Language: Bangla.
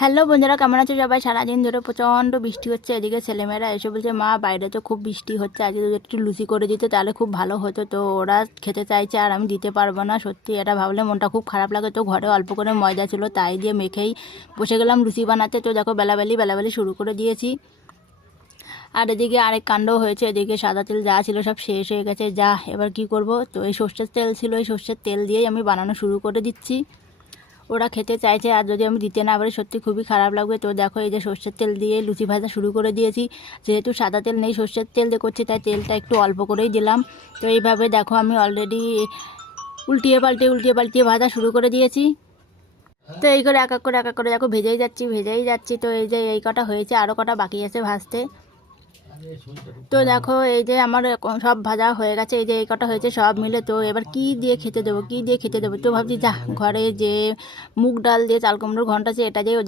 হ্যালো বন্ধুরা, কেমন আছো সবাই? সারাদিন ধরে প্রচণ্ড বৃষ্টি হচ্ছে। এদিকে ছেলেমেয়েরা এসে বলছে, মা বাইরে তো খুব বৃষ্টি হচ্ছে, আজকে যদি একটু লুচি করে দিতে তাহলে খুব ভালো হতো। তো ওরা খেতে চাইছে আর আমি দিতে পারবো না। সত্যি এটা ভাবলে মনটা খুব খারাপ লাগে। তো ঘরে অল্প করে ময়দা ছিল, তাই দিয়ে মেখেই বসে গেলাম লুচি বানাতে। তো দেখো বেলাবেলি শুরু করে দিয়েছি। আর এদিকে আরেক কাণ্ড হয়েছে, এদিকে সাদা তেল যা ছিল সব শেষ হয়ে গেছে। যা এবার কি করব? তো এই সর্ষের তেল ছিল, এই সর্ষের তেল দিয়েই আমি বানানো শুরু করে দিচ্ছি। ওরা খেতে চাইছে আর যদি আমি দিতে না পারি সত্যি খুবই খারাপ লাগবে। তো দেখো এই যে সর্ষের তেল দিয়ে লুচি ভাজা শুরু করে দিয়েছি। যেহেতু সাদা তেল নেই, সর্ষের তেল দিয়ে করছি, তাই তেলটা একটু অল্প করেই দিলাম। তো এইভাবে দেখো আমি অলরেডি উল্টিয়ে পাল্টিয়ে ভাজা শুরু করে দিয়েছি। তো এই করে এক এক করে দেখো ভেজেই যাচ্ছি। তো এই যে এই কটা হয়েছে, আরও কটা বাকি আছে ভাজতে। তো দেখো এই যে আমার সব ভাজা হয়ে গেছে, এই যে এই কটা হয়েছে সব মিলে। তো এবার কি দিয়ে খেতে দেবো? তো ভাবছি যা, ঘরে যে মুগ ডাল দিয়ে চাল কুমড়োর ঘন্ট আছে, এটা দিয়ে